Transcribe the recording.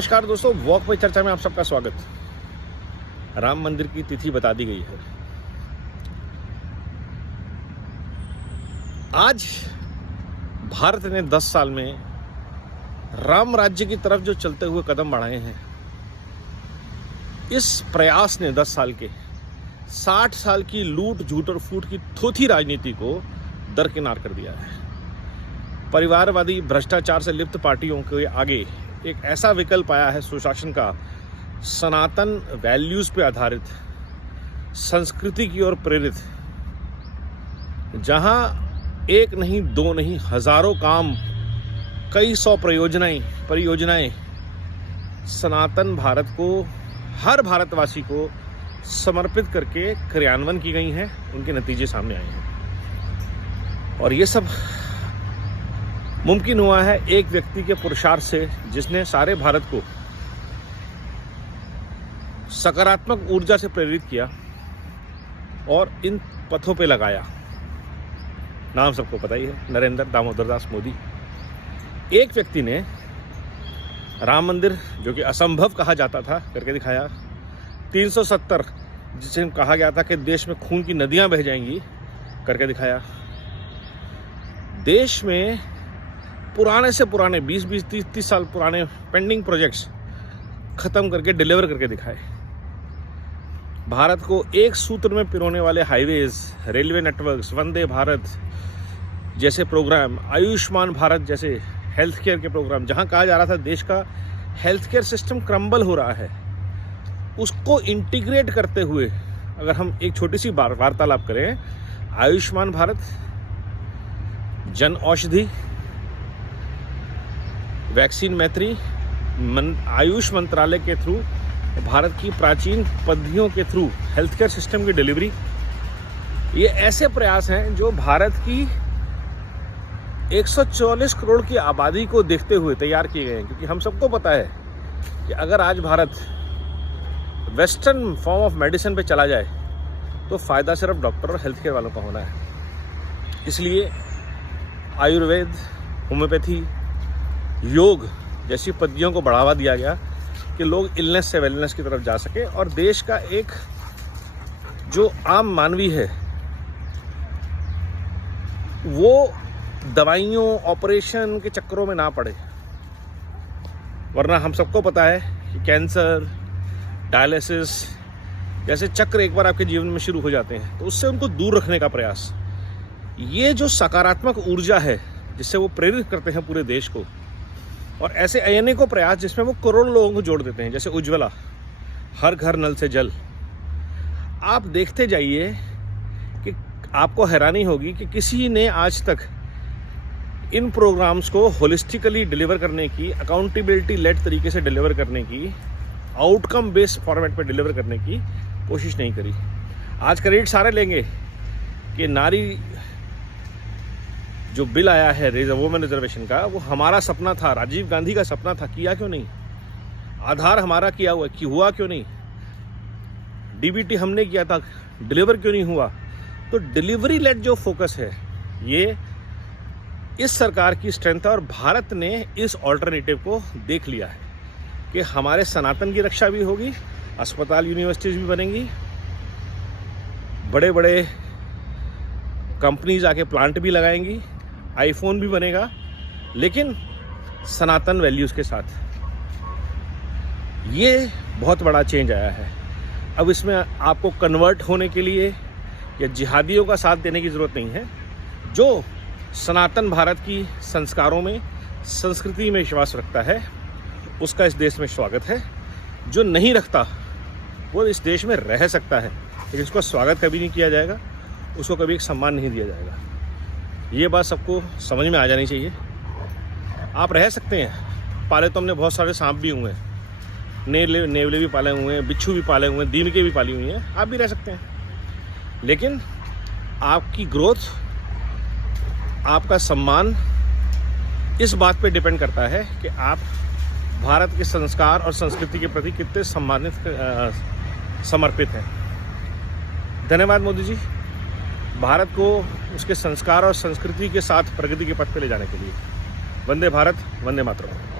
नमस्कार दोस्तों, वॉक पे चर्चा में आप सबका स्वागत। राम मंदिर की तिथि बता दी गई है। आज भारत ने 10 साल में राम राज्य की तरफ जो चलते हुए कदम बढ़ाए हैं, इस प्रयास ने 10 साल के 60 साल की लूट झूठ और फूट की थोथी राजनीति को दरकिनार कर दिया है। परिवारवादी भ्रष्टाचार से लिप्त पार्टियों के आगे एक ऐसा विकल्प आया है सुशासन का, सनातन वैल्यूज पे आधारित, संस्कृति की ओर प्रेरित, जहां एक नहीं दो नहीं हजारों काम, कई सौ परियोजनाएं सनातन भारत को, हर भारतवासी को समर्पित करके क्रियान्वयन की गई हैं। उनके नतीजे सामने आए हैं और ये सब मुमकिन हुआ है एक व्यक्ति के पुरुषार्थ से, जिसने सारे भारत को सकारात्मक ऊर्जा से प्रेरित किया और इन पथों पे लगाया। नाम सबको पता ही है, नरेंद्र दामोदर दास मोदी। एक व्यक्ति ने राम मंदिर, जो कि असंभव कहा जाता था, करके दिखाया। 370, जिसे कहा गया था कि देश में खून की नदियां बह जाएंगी, करके दिखाया। देश में पुराने से पुराने 20-20, 30-30 साल पुराने पेंडिंग प्रोजेक्ट्स खत्म करके डिलीवर करके दिखाए। भारत को एक सूत्र में पिरोने वाले highways, railway networks, Vande Bharat जैसे प्रोग्राम, आयुष्मान भारत जैसे हेल्थ केयर के प्रोग्राम, जहां कहा जा रहा था देश का हेल्थ केयर सिस्टम क्रम्बल हो रहा है, उसको इंटीग्रेट करते हुए अगर हम एक छोटी सी वार्तालाप करें, आयुष्मान भारत, जन औषधि, वैक्सीन मैत्री, आयुष मंत्रालय के थ्रू, भारत की प्राचीन पद्धतियों के थ्रू हेल्थ केयर सिस्टम की डिलीवरी, ये ऐसे प्रयास हैं जो भारत की 144 करोड़ की आबादी को देखते हुए तैयार किए गए हैं। क्योंकि हम सबको पता है कि अगर आज Bharat western form of medicine पे चला जाए तो फ़ायदा सिर्फ डॉक्टर और हेल्थ केयर वालों का होना है। इसलिए आयुर्वेद, होम्योपैथी, योग जैसी पद्धतियों को बढ़ावा दिया गया कि लोग इलनेस से वेलनेस की तरफ जा सके और देश का एक जो आम मानवी है वो दवाइयों, ऑपरेशन के चक्करों में ना पड़े। वरना हम सबको पता है कि कैंसर, डायलिसिस जैसे चक्र एक बार आपके जीवन में शुरू हो जाते हैं, तो उससे उनको दूर रखने का प्रयास, ये जो सकारात्मक ऊर्जा है जिससे वो प्रेरित करते हैं पूरे देश को, और ऐसे अनेकों प्रयास जिसमें वो करोड़ों लोगों को जोड़ देते हैं, जैसे उज्ज्वला, हर घर नल से जल। आप देखते जाइए कि आपको हैरानी होगी कि किसी ने आज तक इन प्रोग्राम्स को होलिस्टिकली डिलीवर करने की, अकाउंटेबिलिटी लेड तरीके से डिलीवर करने की, आउटकम बेस्ड फॉर्मेट पे डिलीवर करने की कोशिश नहीं करी। आज क्रेडिट सारे लेंगे कि नारी जो बिल आया है वुमेन रिजर्वेशन का, वो हमारा सपना था, राजीव गांधी का सपना था, किया क्यों नहीं? आधार हमारा किया हुआ कि हुआ क्यों नहीं? डीबीटी हमने किया था, डिलीवर क्यों नहीं हुआ? तो डिलीवरी लेड जो फोकस है, ये इस सरकार की स्ट्रेंथ है और भारत ने इस ऑल्टरनेटिव को देख लिया है कि हमारे सनातन की रक्षा भी होगी, अस्पताल, यूनिवर्सिटीज भी बनेंगी, बड़े बड़े कंपनीज आके प्लांट भी लगाएंगी, आईफोन भी बनेगा, लेकिन सनातन वैल्यूज़ के साथ। ये बहुत बड़ा चेंज आया है। अब इसमें आपको कन्वर्ट होने के लिए या जिहादियों का साथ देने की ज़रूरत नहीं है। जो सनातन भारत की संस्कारों में, संस्कृति में विश्वास रखता है, उसका इस देश में स्वागत है। जो नहीं रखता वो इस देश में रह सकता है, लेकिन उसका स्वागत कभी नहीं किया जाएगा, उसको कभी एक सम्मान नहीं दिया जाएगा। ये बात सबको समझ में आ जानी चाहिए। आप रह सकते हैं, पाले तो हमने बहुत सारे सांप भी हुए हैं, नेवले भी पाले हुए हैं, बिच्छू भी पाले हुए हैं, दीमके भी पाली हुई हैं, आप भी रह सकते हैं। लेकिन आपकी ग्रोथ, आपका सम्मान इस बात पे डिपेंड करता है कि आप भारत के संस्कार और संस्कृति के प्रति कितने समर्पित हैं। धन्यवाद मोदी जी, भारत को उसके संस्कार और संस्कृति के साथ प्रगति के पथ पर ले जाने के लिए। वंदे भारत, वंदे मातरम।